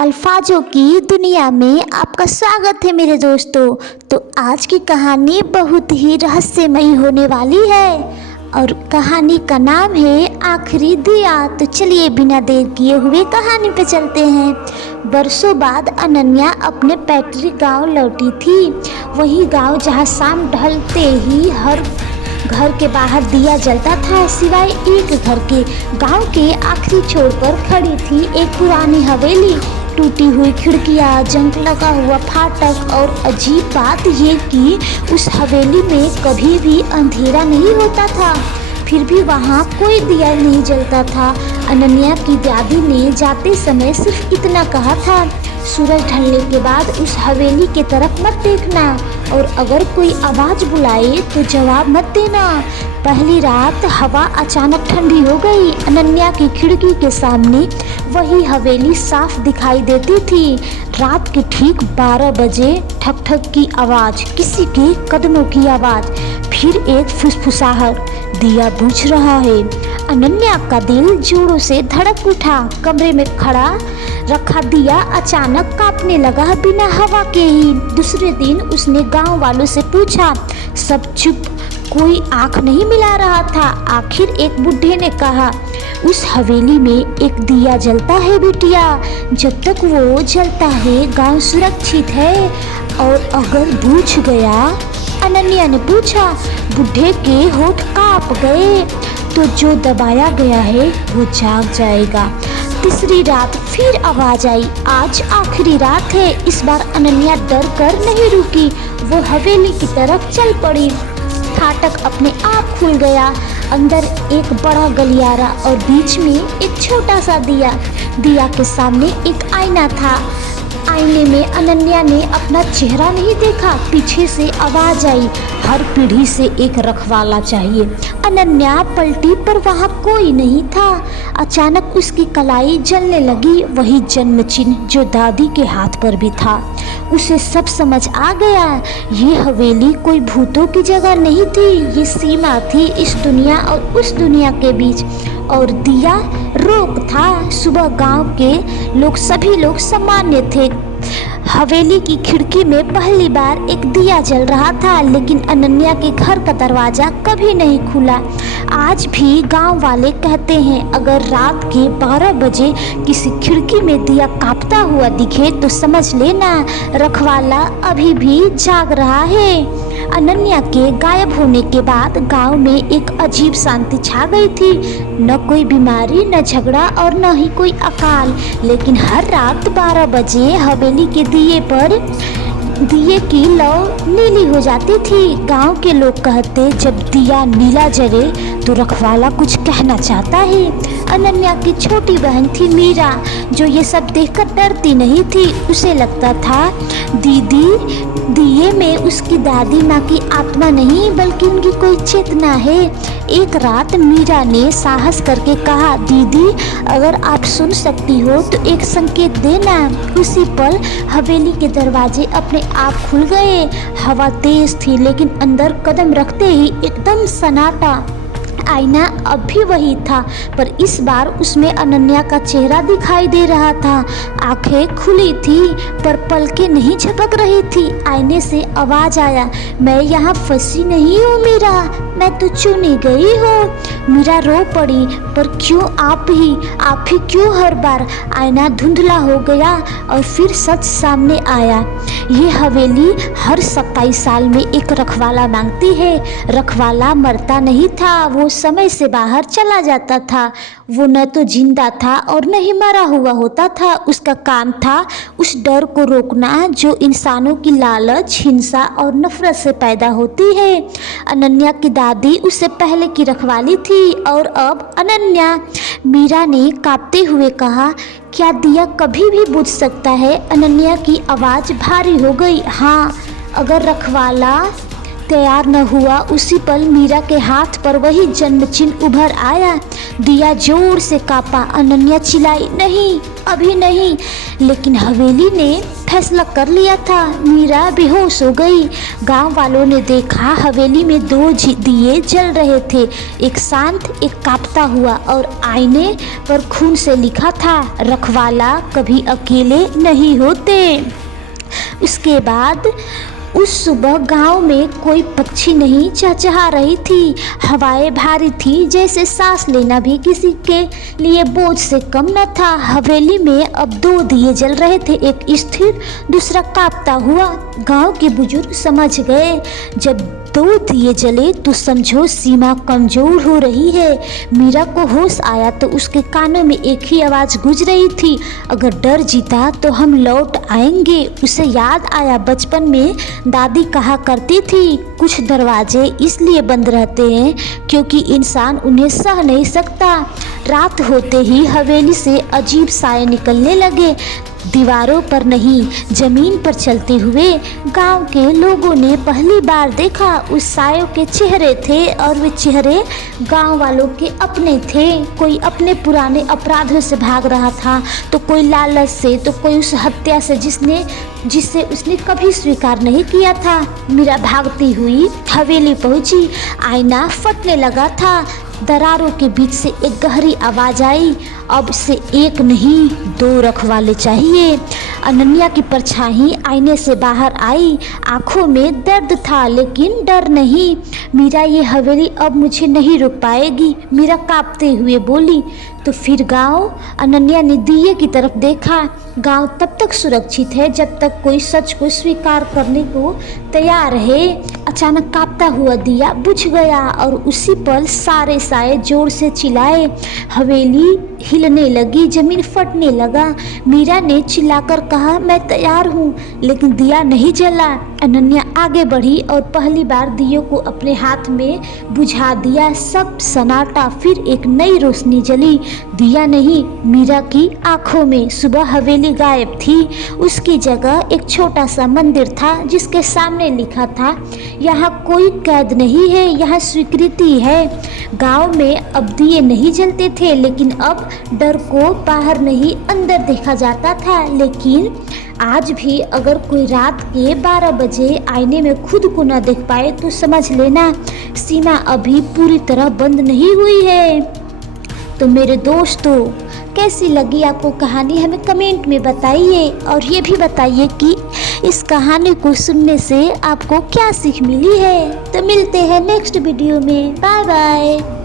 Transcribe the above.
अल्फाजों की दुनिया में आपका स्वागत है मेरे दोस्तों। तो आज की कहानी बहुत ही रहस्यमयी होने वाली है और कहानी का नाम है आखिरी दिया। तो चलिए बिना देर किए हुए कहानी पे चलते हैं। बरसों बाद अनन्या अपने पैतृक गांव लौटी थी। वही गांव जहां शाम ढलते ही हर घर के बाहर दिया जलता था, सिवाय एक घर के। गांव के आखिरी छोर पर खड़ी थी एक पुरानी हवेली, टूटी हुई खिड़कियां, जंग लगा हुआ फाटक और अजीब बात ये कि उस हवेली में कभी भी अंधेरा नहीं होता था, फिर भी वहाँ कोई दिया नहीं जलता था। अनन्या की दादी ने जाते समय सिर्फ इतना कहा था, सूरज ढलने के बाद उस हवेली के तरफ मत देखना और अगर कोई आवाज़ बुलाए तो जवाब मत देना। पहली रात हवा अचानक ठंडी हो गई। अनन्या की खिड़की के सामने वही हवेली साफ दिखाई देती थी। रात के ठीक 12 बजे ठक ठक की आवाज़, किसी के कदमों की आवाज़, फिर एक फुसफुसाहट, दिया बुझ रहा है। अनन्या का दिल जोरों से धड़क उठा। कमरे में खड़ा रखा दिया अचानक कांपने लगा बिना हवा के ही। दूसरे दिन उसने गांव वालों से पूछा, सब चुप, कोई आंख नहीं मिला रहा था। आखिर एक बूढ़े ने कहा, उस हवेली में एक दिया जलता है बिटिया, जब तक वो जलता है गांव सुरक्षित है और अगर बुझ गया। अनन्या ने पूछा। बूढ़े के होठ कांप गए। तो जो दबाया गया है वो जाग जाएगा। तीसरी रात फिर आवाज आई, आज आखिरी रात है। इस बार अनन्या डर कर नहीं रुकी, वो हवेली की तरफ चल पड़ी। फाटक अपने आप खुल गया। अंदर एक बड़ा गलियारा और बीच में एक छोटा सा दिया। दिया के सामने एक आईना था। आईने में अनन्या ने अपना चेहरा नहीं देखा। पीछे से आवाज आई, हर पीढ़ी से एक रखवाला चाहिए। अनन्या पलटी पर वहाँ कोई नहीं था। अचानक उसकी कलाई जलने लगी, वही जन्म चिन्ह जो दादी के हाथ पर भी था। उसे सब समझ आ गया, ये हवेली कोई भूतों की जगह नहीं थी, ये सीमा थी इस दुनिया और उस दुनिया के बीच। और दिया रोक था। सुबह गांव के लोग, सभी लोग सामान्य थे। हवेली की खिड़की में पहली बार एक दिया जल रहा था, लेकिन अनन्या के घर का दरवाजा कभी नहीं खुला। आज भी गांव वाले कहते हैं, अगर रात के 12 बजे किसी खिड़की में दिया कांपता हुआ दिखे तो समझ लेना रखवाला अभी भी जाग रहा है। अनन्या के गायब होने के बाद गांव में एक अजीब शांति छा गई थी। न कोई बीमारी, न झगड़ा और न ही कोई अकाल। लेकिन हर रात 12 बजे हवेली के दिए की लौ नीली हो जाती थी। गांव के लोग कहते, जब दिया नीला जले तो रखवाला कुछ कहना चाहता है। अनन्या की छोटी बहन थी मीरा, जो ये सब देखकर डरती नहीं थी। उसे लगता था दीदी दिए में उसकी दादी माँ की आत्मा नहीं बल्कि उनकी कोई चेतना है। एक रात मीरा ने साहस करके कहा, दीदी अगर आप सुन सकती हो तो एक संकेत देना। उसी पल हवेली के दरवाजे अपने आप खुल गए। हवा तेज थी, लेकिन अंदर कदम रखते ही एकदम सन्नाटा। आईना अब भी वही था, पर इस बार उसमें अनन्या का चेहरा दिखाई दे रहा था। आंखें खुली थी पर पलकें नहीं झपक रही थी। आईने से आवाज आया, मैं यहाँ फंसी नहीं हूँ मीरा, मैं तो चुनी गई हूँ। मीरा रो पड़ी, पर क्यों आप ही क्यों हर बार? आईना धुंधला हो गया और फिर सच सामने आया। ये हवेली हर 27 साल में एक रखवाला मांगती है। रखवाला मरता नहीं था, वो समय से बाहर चला जाता था। वो न तो जिंदा था और न ही मरा हुआ होता था। उसका काम था उस डर को रोकना जो इंसानों की लालच, हिंसा और नफरत से पैदा होती है। अनन्या की दादी उससे पहले की रखवाली थी और अब अनन्या। मीरा ने कांपते हुए कहा, क्या दिया कभी भी बुझ सकता है? अनन्या की आवाज़ भारी हो गई। हाँ, अगर रखवाला तैयार न हुआ उसी पल मीरा के हाथ पर वही जन्म चिन्ह उभर आया। दिया जोर से कांपा। अनन्या चिल्लाई, नहीं, अभी नहीं। लेकिन हवेली ने फैसला कर लिया था। मीरा बेहोश हो गई। गांव वालों ने देखा हवेली में 2 दिए जल रहे थे, एक शांत, एक कांपता हुआ, और आईने पर खून से लिखा था, रखवाला कभी अकेले नहीं होते। उसके बाद उस सुबह गांव में कोई पक्षी नहीं चहचहा रही थी। हवाएं भारी थी, जैसे सांस लेना भी किसी के लिए बोझ से कम न था। हवेली में अब 2 दिए जल रहे थे, एक स्थिर, दूसरा कांपता हुआ। गांव के बुजुर्ग समझ गए, जब 2 दिए जले तो समझो सीमा कमजोर हो रही है। मीरा को होश आया तो उसके कानों में एक ही आवाज़ गूंज रही थी, अगर डर जीता तो हम लौट आएंगे। उसे याद आया, बचपन में दादी कहा करती थी, कुछ दरवाजे इसलिए बंद रहते हैं क्योंकि इंसान उन्हें सह नहीं सकता। रात होते ही हवेली से अजीब साए निकलने लगे, दीवारों पर नहीं, जमीन पर चलते हुए। गांव के लोगों ने पहली बार देखा। उस सायों के चेहरे थे और वे चेहरे गांव वालों के अपने थे। कोई अपने पुराने अपराधों से भाग रहा था, तो कोई लालच से, तो कोई उस हत्या से जिसे उसने कभी स्वीकार नहीं किया था। मीरा भागती हुई हवेली पहुंची। आईना फटने लगा था। दरारों के बीच से एक गहरी आवाज आई, अब से 1 नहीं 2 रखवाले चाहिए। अनन्या की परछाई आईने से बाहर आई। आंखों में दर्द था लेकिन डर नहीं। मीरा, ये हवेली अब मुझे नहीं रोक पाएगी, मीरा कांपते हुए बोली। तो फिर गांव? अनन्या ने दिए की तरफ देखा। गांव तब तक सुरक्षित है जब तक कोई सच को स्वीकार करने को तैयार है। अचानक कांपता हुआ दिया बुझ गया और उसी पल सारे साए जोर से चिल्लाए। हवेली हिलने लगी, जमीन फटने लगा। मीरा ने चिल्लाकर कहा, मैं तैयार हूँ, लेकिन दिया नहीं जला। अनन्या आगे बढ़ी और पहली बार दियों को अपने हाथ में बुझा दिया। सब सन्नाटा, फिर एक नई रोशनी जली। दिया नहीं, मीरा की आंखों में। सुबह हवेली गायब थी। उसकी जगह एक छोटा सा मंदिर था जिसके सामने लिखा था, यहाँ कोई कैद नहीं है, यहाँ स्वीकृति है। गांव में अब दिए नहीं जलते थे, लेकिन अब डर को बाहर नहीं अंदर देखा जाता था। लेकिन आज भी अगर कोई रात के 12 बजे आईने में खुद को न देख पाए तो समझ लेना सीमा अभी पूरी तरह बंद नहीं हुई है। तो मेरे दोस्तों, कैसी लगी आपको कहानी, हमें कमेंट में बताइए। और ये भी बताइए कि इस कहानी को सुनने से आपको क्या सीख मिली है। तो मिलते हैं नेक्स्ट वीडियो में। Bye bye.